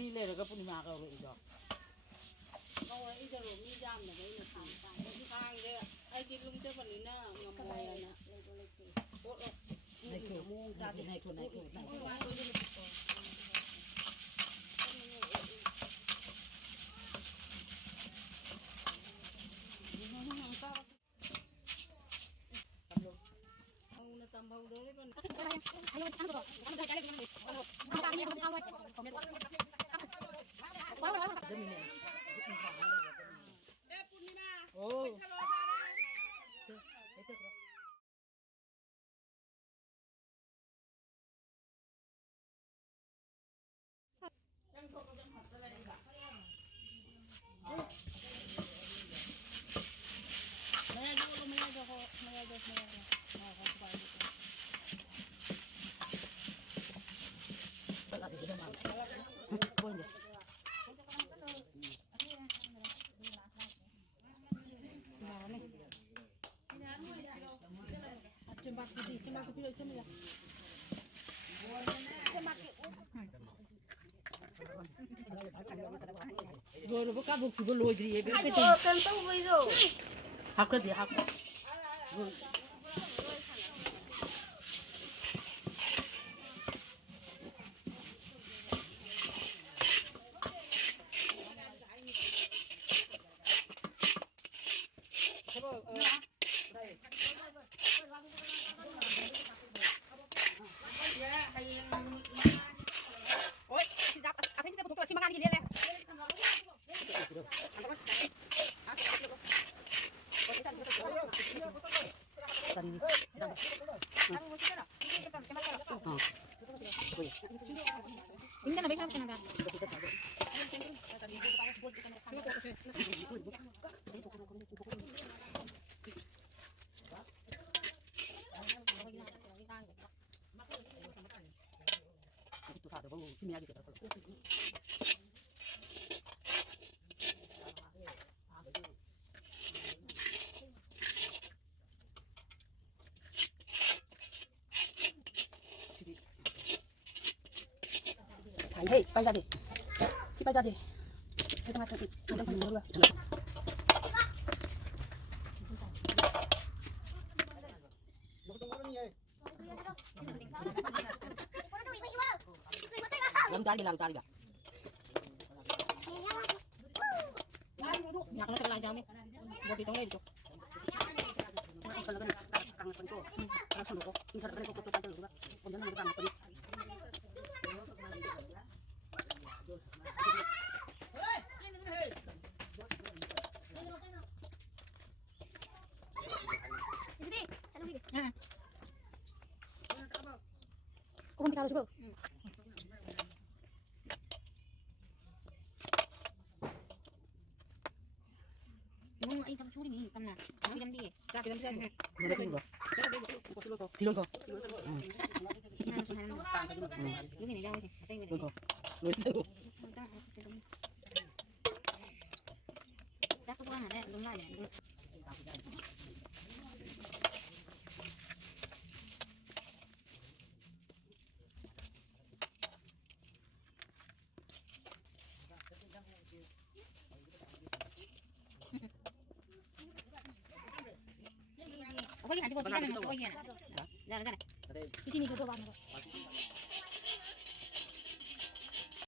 มีเลยแล้วก็ปุ่นมาเขาเลยอีกดอกเอาไว้จะหลงมียามแบบนี้ทางข้างเด้อไอ้กินลุงเจ้าคนนี้น่ะงมวยนะเลยก็เลยคือโคตรในคือมุ้งจ้าในคือในคือในตำเบาเลยมันโอ้rồi các bụng chỉ có lôi gì vậy? Cái học cái gì học? Hey, bay ra đi. Chị bay ra đi. Thế mà chị ăn được nhiều luôn. Làm tali làm tali. Nhạc nó lại jam ni. Buat itu lagi tu. Kalau kan kang penco. Kalau sama ko, incar ko ko tagal juga. Kemudian nak kang penco. Kung di kalau coba. Yung ay tam suri ni kamna. Bilang di. Ka bilang di. Mana tu ba? Tilon ko. Nah, sunan mo. Yung ni jaw ni. Atay ni. Ko. Lo itu. Dak ko ba na dum la ya. Ako yung adik ko kita na to yan. Dala dala. Ini ni ko ba na.